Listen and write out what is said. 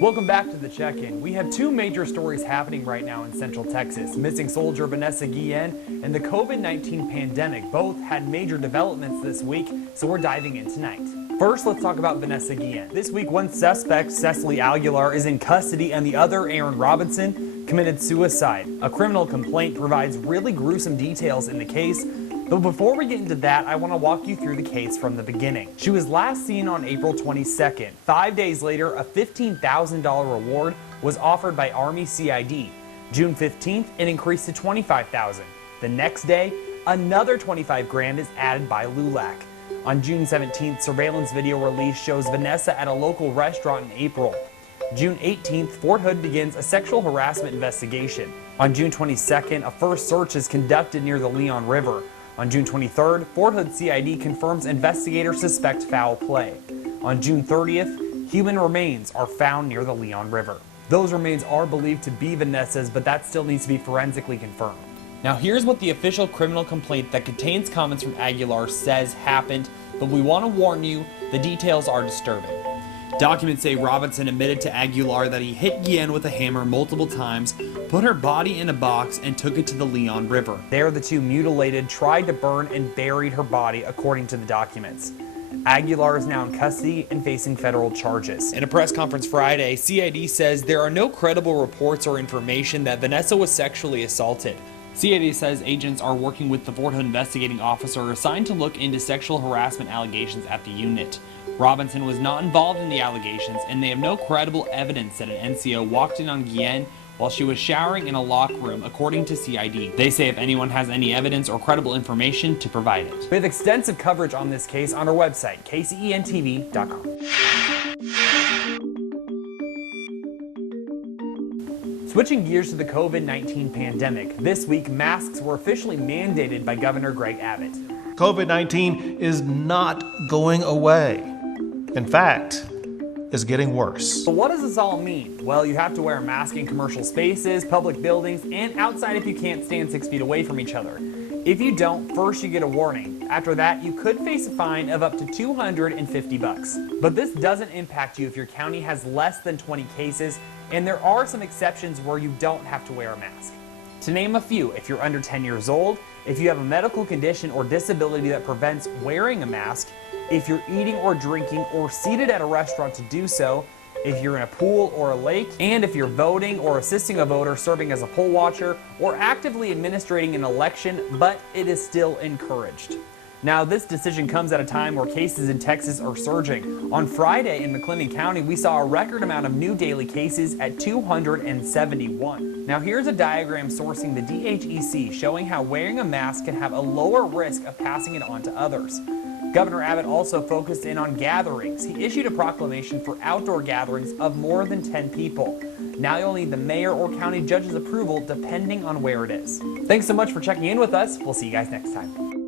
Welcome back to the check-in. We have two major stories happening right now in Central Texas. Missing soldier Vanessa Guillen and the COVID-19 pandemic both had major developments this week, so we're diving in tonight. First, let's talk about Vanessa Guillen. This week, one suspect, Cecily Aguilar, is in custody and the other, Aaron Robinson, committed suicide. A criminal complaint provides really gruesome details in the case. But before we get into that, I want to walk you through the case from the beginning. She was last seen on April 22nd. 5 days later, a $15,000 reward was offered by Army CID. June 15th, it increased to $25,000. The next day, another $25,000 is added by LULAC. On June 17th, surveillance video release shows Vanessa at a local restaurant in April. June 18th, Fort Hood begins a sexual harassment investigation. On June 22nd, a first search is conducted near the Leon River. On June 23rd, Fort Hood CID confirms investigators suspect foul play. On June 30th, human remains are found near the Leon River. Those remains are believed to be Vanessa's, but that still needs to be forensically confirmed. Now here's what the official criminal complaint that contains comments from Aguilar says happened, but we want to warn you, the details are disturbing. Documents say Robinson admitted to Aguilar that he hit Guillen with a hammer multiple times, put her body in a box, and took it to the Leon River. There, the two mutilated, tried to burn, and buried her body, according to the documents. Aguilar is now in custody and facing federal charges. In a press conference Friday, CID says there are no credible reports or information that Vanessa was sexually assaulted. CID says agents are working with the Fort Hood investigating officer assigned to look into sexual harassment allegations at the unit. Robinson was not involved in the allegations, and they have no credible evidence that an NCO walked in on Guillen while she was showering in a locked room, according to CID. They say if anyone has any evidence or credible information, to provide it. We have extensive coverage on this case on our website, kcentv.com. Switching gears to the COVID-19 pandemic, this week masks were officially mandated by Governor Greg Abbott. COVID-19 is not going away. In fact, it's getting worse. So what does this all mean? Well, you have to wear a mask in commercial spaces, public buildings, and outside if you can't stand 6 feet away from each other. If you don't, first you get a warning. After that, you could face a fine of up to $250. But this doesn't impact you if your county has less than 20 cases, and there are some exceptions where you don't have to wear a mask. To name a few, if you're under 10 years old, if you have a medical condition or disability that prevents wearing a mask, if you're eating or drinking or seated at a restaurant to do so, if you're in a pool or a lake, and if you're voting or assisting a voter, serving as a poll watcher, or actively administrating an election, but it is still encouraged. Now, this decision comes at a time where cases in Texas are surging. On Friday in McLennan County, we saw a record amount of new daily cases at 271. Now, here's a diagram sourcing the DHEC showing how wearing a mask can have a lower risk of passing it on to others. Governor Abbott also focused in on gatherings. He issued a proclamation for outdoor gatherings of more than 10 people. Now you'll need the mayor or county judge's approval depending on where it is. Thanks so much for checking in with us. We'll see you guys next time.